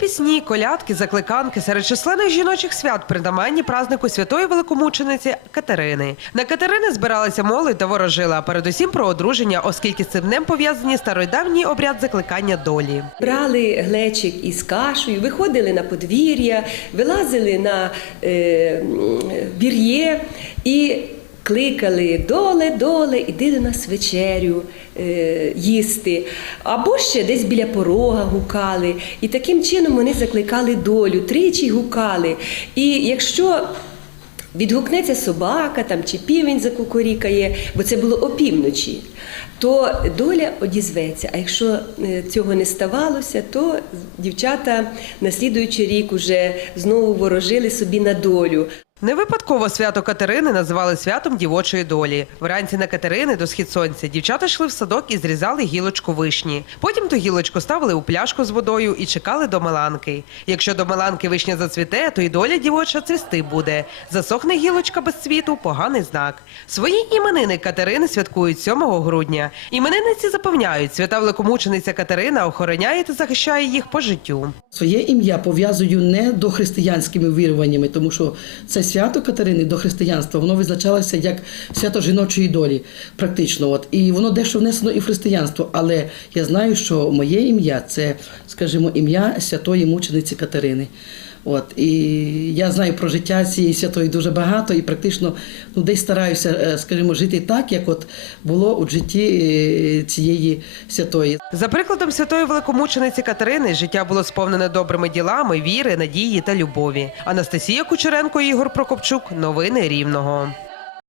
пісні, колядки, закликанки серед численних жіночих свят притаманні празнику святої великомучениці Катерини. На Катерини збиралася молодь та ворожила, а передусім про одруження, оскільки з цим днем пов'язані стародавній обряд закликання долі. Брали глечик із кашею, виходили на подвір'я, вилазили на е, бір'є і кликали доле, доле, іди до нас вечерю е, їсти. Або ще десь біля порога гукали. І таким чином вони закликали долю, тричі гукали. І якщо відгукнеться собака там, чи півень закукорікає, бо це було опівночі, то доля одізветься. А якщо е, цього не ставалося, то дівчата на слідуючий рік уже знову ворожили собі на долю. Не випадково свято Катерини називали святом дівочої долі. Вранці на Катерини до схід сонця дівчата йшли в садок і зрізали гілочку вишні. Потім ту гілочку ставили у пляшку з водою і чекали до меланки. Якщо до меланки вишня зацвіте, то й доля дівоча цвісти буде. Засохне гілочка без цвіту поганий знак. Свої іменини Катерини святкують 7 грудня. Іменинниці запевняють, свята великомучениця Катерина охороняє та захищає їх по життю. Своє ім'я пов'язую не до християнськими віруваннями, тому що це свято Катерини до християнства, воно визначалося як свято жіночої долі, практично. От. І воно дещо внесено і в християнство. Але я знаю, що моє ім'я це, скажімо, ім'я святої мучениці Катерини. От і я знаю про життя цієї святої дуже багато, і практично ну десь стараюся, е, скажімо, жити так, як от було у житті е, цієї святої. За прикладом святої великомучениці Катерини, життя було сповнене добрими ділами, віри, надії та любові. Анастасія Кучеренко, Ігор Прокопчук. Новини Рівного.